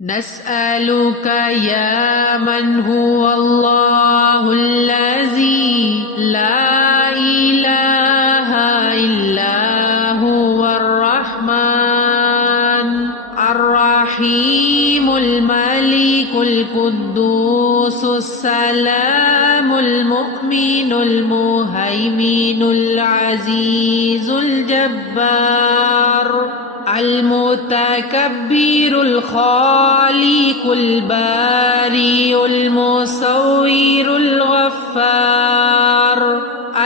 نسألك يا من هو الله الذي لا إله إلا هو الرحمن الرحيم الملك القدوس السلام المؤمن المهيمن العزيز الجبار المتكبر الخالق البارئ المصور الغفار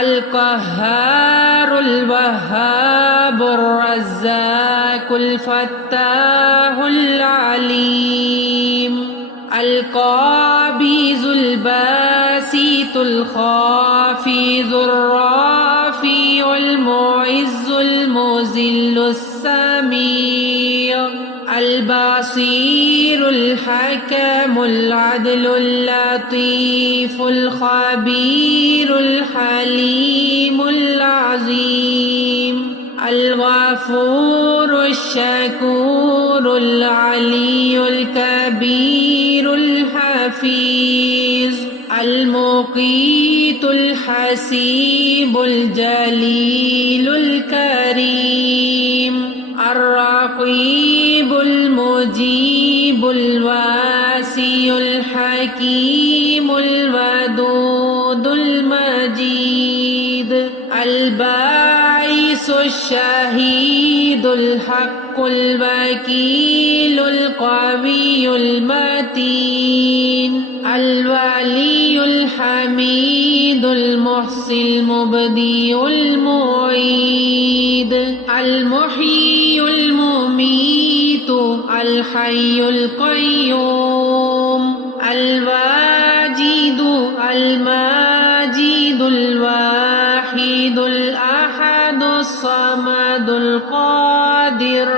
القهار الوهاب الرزاق الفتاح العليم القابض الباسط الخافض الرافع المعز المذل السميع البصير الحكم العدل اللطيف الخبير الحليم العظيم الغفور الشكور العلي الكبير الحفيظ المقيت الحسيب الجليل الكريم الرقيب المجيب الواسع الحكيم الودود المجيد الباعث الشهيد الحق الوكيل القوي المتين الولي الحميد المحصي المبدئ المعيد المحيي المميت الحي القيوم الواجد الماجد الواحد الأحد الصمد القادر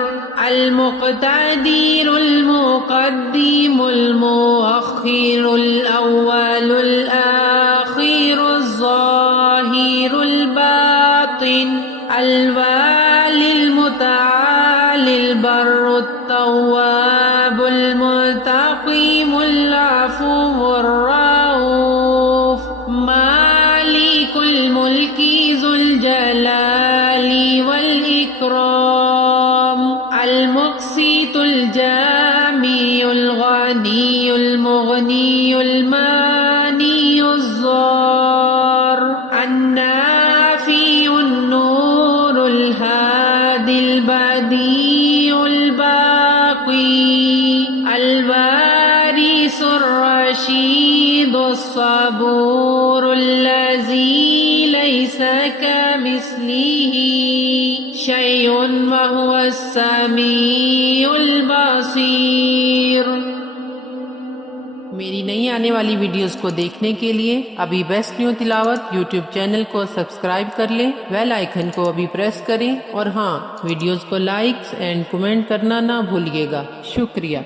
المقتدر المقدم المؤخر الأول الآخر الظاهر الباطن الوالي المتعالي البر التواب المنتقم العفو الرؤوف مالك الملك ذو الجلال والإكرام المقسط الجامع الغني المغني الماني الضار النافع النور الهادي البديع الباقي الوارث الرشيد الصبور الذي ليس كمثله شيء وهو السميع البصير। मेरी नई आने वाली वीडियोस को देखने के लिए अभी बेस्ट न्यू तिलावत यूट्यूब चैनल को सब्सक्राइब कर लें, बेल आइकन को अभी प्रेस करें और हाँ, वीडियोस को लाइक एंड कमेंट करना ना भूलिएगा। शुक्रिया।